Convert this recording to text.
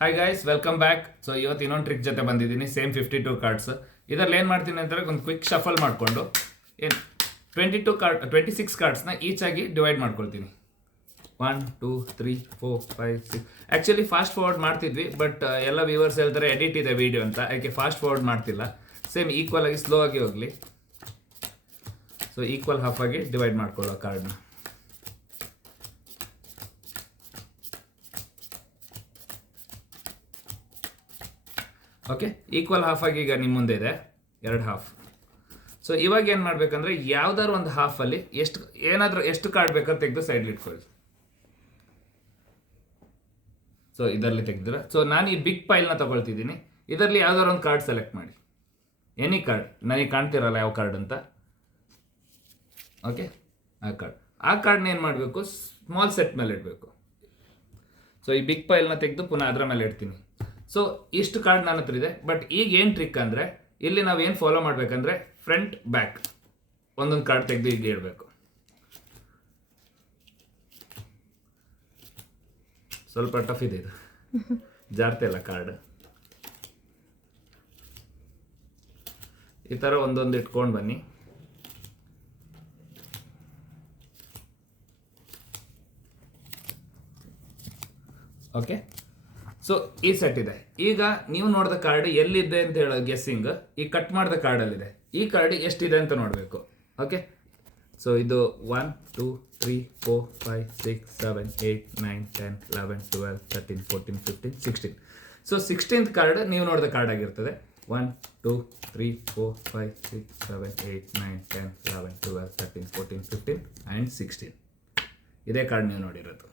Hi guys, welcome back. So ಇವತ್ತು ಇನ್ನೊಂದು trick ಜೊತೆ ಬಂದಿದ್ದೀನಿ. Same 52 cards. ಇದರಲ್ಲಿ ಏನು ಮಾಡ್ತೀನಿ ಅಂದರೆ ಒಂದು ಕ್ವಿಕ್ ಶಫಲ್ ಮಾಡಿಕೊಂಡು ಏನು 26 ಕಾರ್ಡ್ಸ್ನ ಈಚ್ ಆಗಿ ಡಿವೈಡ್ ಮಾಡ್ಕೊಳ್ತೀನಿ. 1 2 3 4 5 6. ಆ್ಯಕ್ಚುಲಿ ಫಾಸ್ಟ್ ಫಾರ್ವರ್ಡ್ ಮಾಡ್ತಿದ್ವಿ, ಬಟ್ ಎಲ್ಲ ವ್ಯೂವರ್ಸ್ ಹೇಳ್ತಾರೆ ಎಡಿಟ್ ಇದೆ ವಿಡಿಯೋ ಅಂತ, ಯಾಕೆ ಫಾಸ್ಟ್ ಫಾರ್ವರ್ಡ್ ಮಾಡ್ತಿಲ್ಲ. ಸೇಮ್ ಈಕ್ವಲ್ ಆಗಿ ಸ್ಲೋ ಆಗಿ ಹೋಗಲಿ. ಸೊ ಈಕ್ವಲ್ ಹಾಫ್ ಆಗಿ ಡಿವೈಡ್ ಮಾಡ್ಕೊಳ್ಳೋ ಕಾರ್ಡ್ನ. ಓಕೆ, ಈಕ್ವಲ್ ಹಾಫ್ ಆಗಿ ಈಗ ನಿಮ್ಮ ಮುಂದೆ ಇದೆ 2 ಹಾಫ್. ಸೊ ಇವಾಗ ಏನು ಮಾಡಬೇಕಂದ್ರೆ ಯಾವ್ದಾದ್ರು ಒಂದು ಹಾಫಲ್ಲಿ ಎಷ್ಟು ಕಾರ್ಡ್ ಬೇಕಾದ್ರೆ ತೆಗೆದು ಸೈಡ್ಲಿ ಇಟ್ಕೊಳ್ಳಿ. ಸೊ ಇದರಲ್ಲಿ ತೆಗೆದ್ರೆ, ಸೊ ನಾನು ಈ ಬಿಗ್ ಪೈಲ್ನ ತಗೊಳ್ತಿದ್ದೀನಿ. ಇದರಲ್ಲಿ ಯಾವ್ದಾದ್ರು ಒಂದು ಕಾರ್ಡ್ ಸೆಲೆಕ್ಟ್ ಮಾಡಿ, ಎನಿ ಕಾರ್ಡ್. ನನಗೆ ಕಾಣ್ತಿರಲ್ಲ ಯಾವ ಕಾರ್ಡ್ ಅಂತ. ಓಕೆ, ಆ ಕಾರ್ಡ್ನ ಏನು ಮಾಡಬೇಕು, ಸ್ಮಾಲ್ ಸೆಟ್ ಮೇಲೆ ಇಡಬೇಕು. ಸೊ ಈ ಬಿಗ್ ಪೈಲ್ನ ತೆಗೆದು ಪುನಃ ಅದರ ಮೇಲೆ ಇಡ್ತೀನಿ. ಸೊ ಇಷ್ಟು ಕಾರ್ಡ್ ನನ್ನ ಹತ್ರ ಇದೆ. ಬಟ್ ಈಗ ಏನು ಟ್ರಿಕ್ ಅಂದರೆ, ಇಲ್ಲಿ ನಾವು ಏನು ಫಾಲೋ ಮಾಡಬೇಕಂದ್ರೆ ಫ್ರಂಟ್ ಬ್ಯಾಕ್ ಒಂದೊಂದು ಕಾರ್ಡ್ ತೆಗೆದು ಈಗ ಇಡಬೇಕು. ಸ್ವಲ್ಪ ಟಫ್ ಇದೆ ಇದು, ಜಾರ್ತಿಲ್ಲ ಕಾರ್ಡ್. ಈ ಥರ ಒಂದೊಂದು ಇಟ್ಕೊಂಡು ಬನ್ನಿ. ಓಕೆ, ಸೊ ಈ ಸೆಟ್ ಇದೆ. ಈಗ ನೀವು ನೋಡಿದ ಕಾರ್ಡ್ ಎಲ್ಲಿದೆ ಅಂತ ಹೇಳೋ ಗೆಸ್ಸಿಂಗ್ ಈ ಕಟ್ ಮಾಡಿದ ಕಾರ್ಡಲ್ಲಿದೆ. ಈ ಕಾರ್ಡ್ ಎಷ್ಟಿದೆ ಅಂತ ನೋಡಬೇಕು. ಓಕೆ, ಸೊ ಇದು 1 2 3 4 5 6 7 8 9 10 11 12 13 14 15 16. ಸೊ 16th ಕಾರ್ಡ್ ನೀವು ನೋಡಿದ ಕಾರ್ಡ್ ಆಗಿರ್ತದೆ. 1 2 3 4 5 6 7 8 9 10 11 12 13 14 15 ಆ್ಯಂಡ್ 16. ಇದೇ ಕಾರ್ಡ್ ನೀವು ನೋಡಿರೋದು.